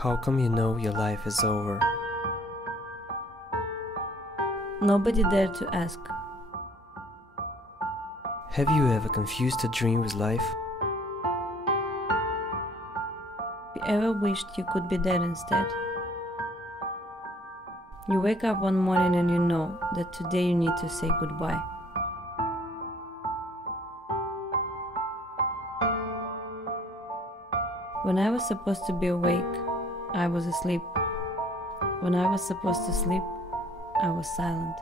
How come you know your life is over? Nobody dared to ask. Have you ever confused a dream with life? Have you ever wished you could be dead instead? You wake up one morning and you know that today you need to say goodbye. When I was supposed to be awake, I was asleep. When I was supposed to sleep, I was silent.